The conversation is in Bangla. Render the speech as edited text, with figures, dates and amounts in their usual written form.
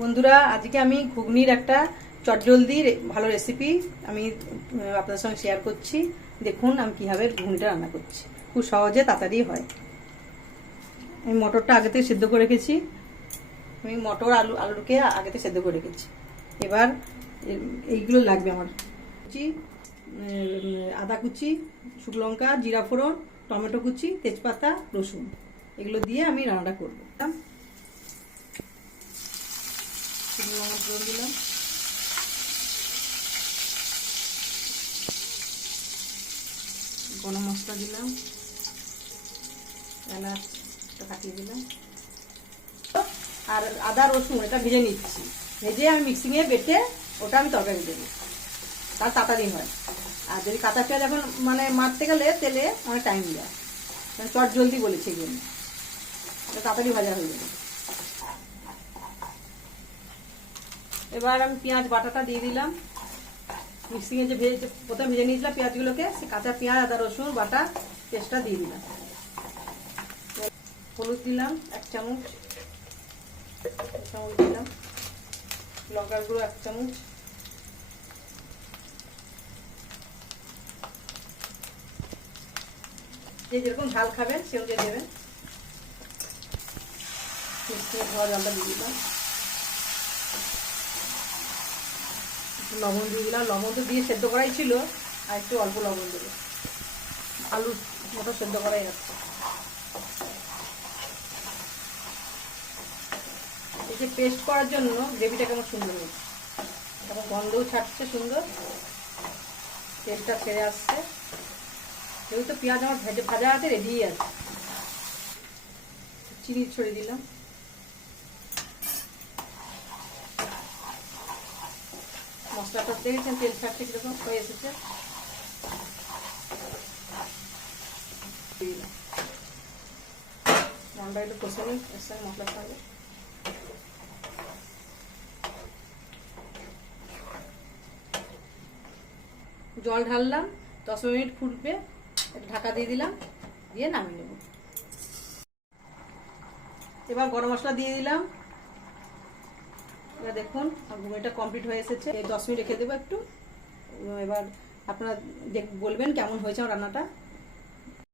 বন্ধুরা, আজকে আমি ঘুগনির একটা চটজলদি ভালো রেসিপি আমি আপনাদের সঙ্গে শেয়ার করছি। দেখুন আমি কিভাবে ঘুগনিটা রান্না করছি। খুব সহজে তাড়াতাড়ি হয়। আমি মটরটা আগে থেকে সেদ্ধ করে রেখেছি। আমি মটর আলুকে আগে থেকে সেদ্ধ করে রেখেছি। এবার এইগুলো লাগবে আমার কুচি, আদা কুচি, শুকনো লঙ্কা, জিরা ফোড়ন, টমেটো কুচি, তেজপাতা, রসুন, এগুলো দিয়ে আমি রান্নাটা করবো। শুকনো লঙ্কা ফোড়ন দিলাম, গরম মশলা দিলাম, এলাচটা কাটিয়ে দিলাম, আর আদা রসুন এটা ভেজে নিচ্ছি। ভেজে আমি মিক্সিংয়ে বেটে ওটা আমি তরকারি দেবো, তার তাড়াতাড়ি হয়। আর যদি কাঁচা পেঁয়াজ এখন মারতে গেলে তেলে অনেক টাইম যায়, চট জলদি বলেছি এই জন্য তাড়াতাড়ি ভাজা হয়ে যাবে। এবার আমি পেঁয়াজ বাটাটা দিয়ে দিলাম। মিক্সিংয়ে যে প্রথমে ভেজে নিয়েছিলাম পেঁয়াজগুলোকে, সে কাঁচা পেঁয়াজ আদা রসুন বাটা পেস্টটা দিয়ে দিলাম। হলুদ দিলাম 1 চামচ, দিলাম লঙ্কার গুঁড়ো 1 চামচ, যে যেরকম ঝাল খাবেন সে অনুযায়ী দেবেন। মিক্সিংয়ে ধোয়া জলটা দিয়ে দিলাম, লবণ দিয়ে দিলাম। লবণ তো দিয়ে সেদ্ধ করাই ছিল, আর একটু অল্প লবণ দেবো। আলু মতো সেদ্ধ করাই যাচ্ছে। এই যে পেস্ট করার জন্য গ্রেভিটা কেমন সুন্দর হয়েছে, এখন গন্ধও ছাড়ছে সুন্দর, তেলটা ছেড়ে আসছে। যেহেতু পেঁয়াজ আমার ভাজা হাতে রেডি আছে। চিনি ছড়িয়ে দিলাম, মশলাটা দেখেছেন তেল ছাড়ছে কিরকম হয়ে এসেছে। মশলা একটু কষে নিই, এর সঙ্গে মশলার সঙ্গে জল ঢাললাম। 10 মিনিট ফুটবে, ঢাকা দিয়ে দিলাম, দিয়ে নামিয়ে নেব। এবার গরম মশলা দিয়ে দিলাম। এবার দেখুন ঘুগনিটা কমপ্লিট হয়ে এসেছে। 10 মিনিট রেখে দেবো একটু। এবার আপনারা বলবেন কেমন হয়েছে আমার রান্নাটা।